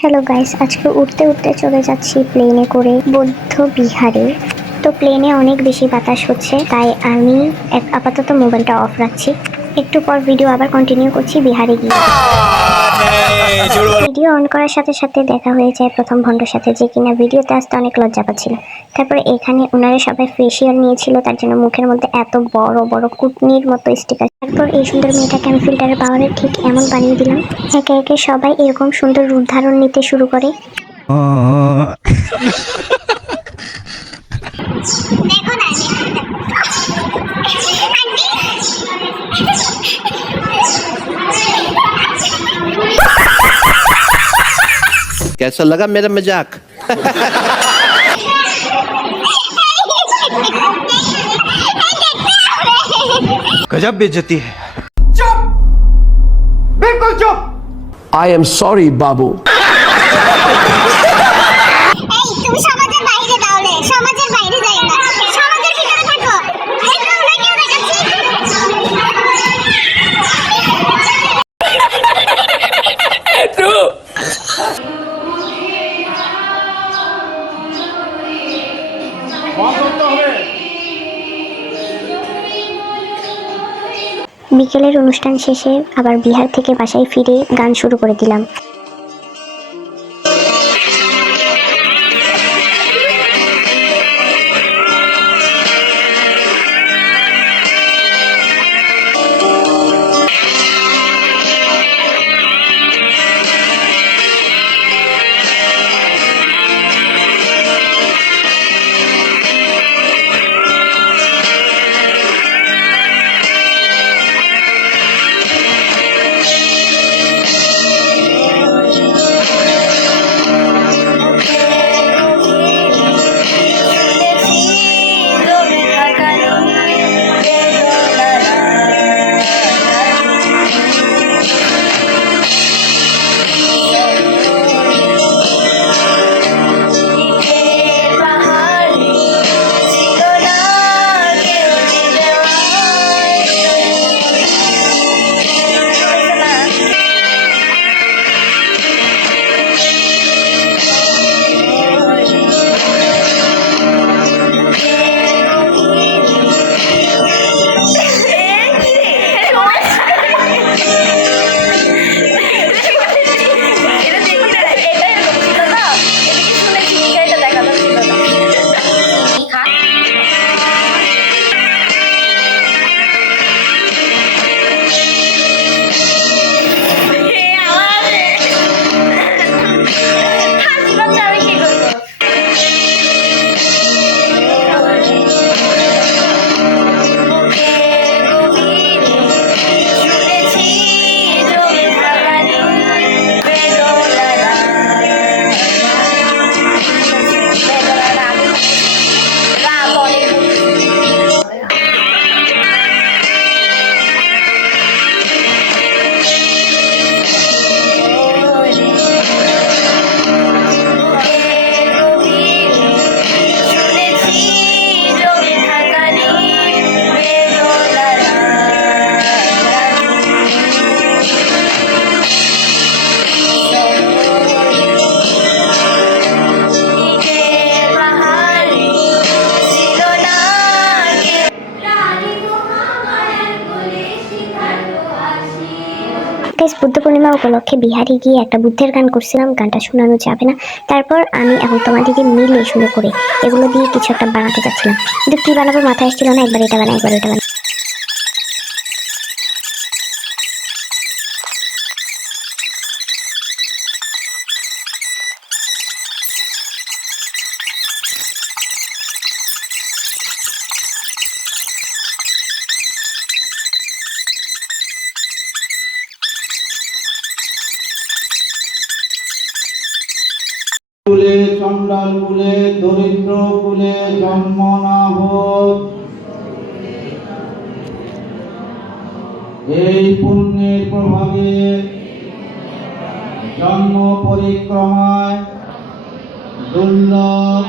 Hello guys, আজকে উঠতে উঠতে চলে যাচ্ছি প্লেনে করে বৌদ্ধ বিহারে। তো প্লেনে অনেক বেশি বাতাস হচ্ছে, তাই আমি আপাতত মোবাইলটা অফ রাখছি। একটু পর ভিডিও আবার কন্টিনিউ করছি বিহারে গিয়ে। ভিডিও অন করার সাথে সাথে দেখা হয়ে যায় প্রথম ভন্ডর সাথে, যে কিনা ভিডিওতে আসতে অনেক লজ্জা পাচ্ছিল। তারপরে এখানে ওনারা সবাই ফেসিয়াল নিয়েছিল, তার জন্য মুখের মধ্যে এত বড় বড় কুটনির মতো স্টিকার। তারপর এই সুন্দর মেয়েটাকে আমি ফিল্টারের পাওয়ারে ঠিক এমন বানিয়ে দিলাম। একে একে সবাই এরকম সুন্দর রূপ ধারণ নিতে শুরু করে। कैसा लगा मेरा मजाक? गजब बेइज्जती है। चुप, बिल्कुल चुप। I am sorry, Babu. তুমি সমাজের বাইরে দাওলে, সমাজের বাইরে যাই না, সমাজের ভিতরে থাকো। এটা ওরা কেউ দেখাচ্ছি। বিকেলের অনুষ্ঠান শেষে আবার বিহার থেকে বাসায় ফিরে গান শুরু করে দিলাম। বুদ্ধ পূর্ণিমা উপলক্ষে বিহারে গিয়ে একটা বুদ্ধের গান করছিলাম, গানটা শোনানো যাবে না। তারপর আমি এবং তোমাদেরকে মিলে শুরু করে এগুলো দিয়ে কিছু একটা বানাতে চাচ্ছিলাম, কিন্তু কি বানাবো মাথায় আসছিল না। একবার এটা বানাই, একবার এটা বানাই। কুলে চণ্ডাল কুলে দরিদ্র কুলে জন্ম না হোক, এই পুণ্যের প্রভাবে জন্ম পরিক্রমায় দুর্লভ